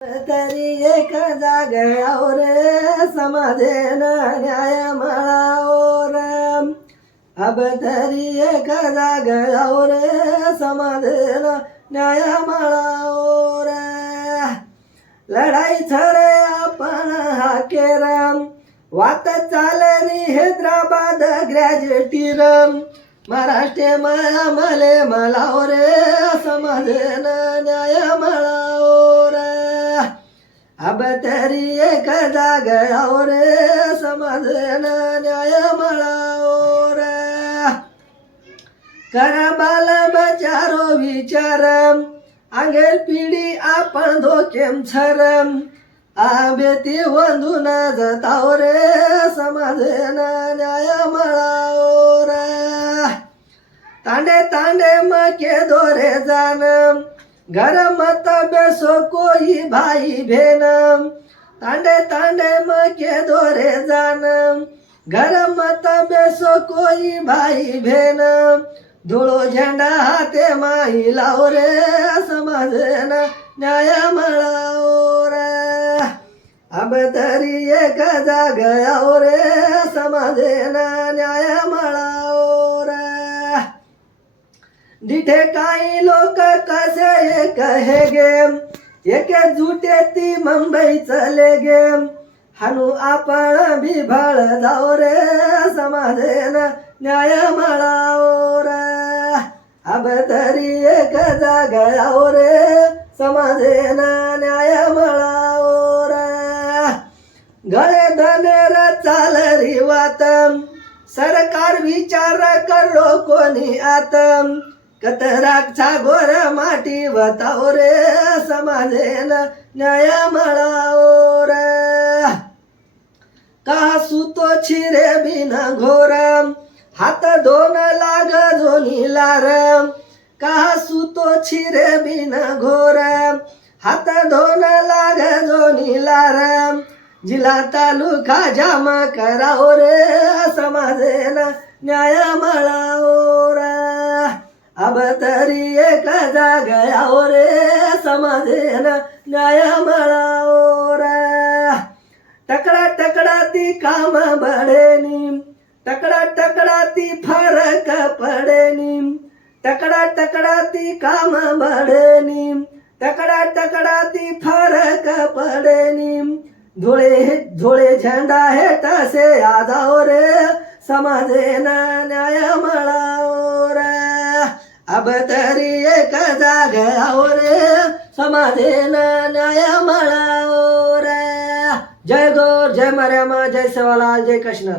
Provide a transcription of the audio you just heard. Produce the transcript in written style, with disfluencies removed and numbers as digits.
तरी एक जागयावर समाधेन न्याय मळावर अब तरी एक जागयावर समाधेन न्याय मळावर लढाई रे आपण हाकेरम वात चालरी हैदराबाद ग्रॅज्युएटीरम महाराष्ट्र मले मलावर समाधेन न्याय मळावर अब तरी एक जागयावर समाधेन न्याय मळावर करा बाल बचारो विचारम आंगेल पिढी आपण धोकेम छरम आबेती वंदून जतावर समाधेन न्याय मळावर तांडे तांडे मके दोरे जानम घर मत बेसो कोई भाई भेनम तांडे तांडे मके दोरे जानम घर मत बेसो कोई भाई भेनम धुळो झेंडा हाते माई लावरे समाधेन न्याय मळावर अब तरी एक जागयावर समाधेन न्याय मळावर डिठे काही लोक कसे एक हे गेम एके जुटे ती मुंबई चले गेम हानू आपण बिभाळ जाऊ रे समाधेन न्याय मळावर अब तरी एक जागयावर समाधेन न्याय मळावर गळे धनेर चालरी वातम सरकार विचार करो कोणी आतम कतराकचा गोर माटी वतावर समाधेन न्याय मळावर का सुतो छिरे बिन घोरम हात दोन लाग जोनी लारम का सुतो छिरे बिन घोरम हात दोन लाग जोनी लारम जिल्हा तालुका जाम करावर समाधेन न्याय मळावर अब तरी एक जागयावर समाधेन न्याय मळावर टकडा टकडा ती काम बडेनी टकडा टकडा ती फरक पडेनी टकडा टकडा ती काम बडेनी टकडा टकडा ती फरक पडेनी धुळे झेंडा हे तसे आधावर समाधेन न्याय मळावर अब तरी एक जागयावर समाधेन न्याय मळावर जय गौर जय मर्यामा जय सेवालाल जय कृष्ण।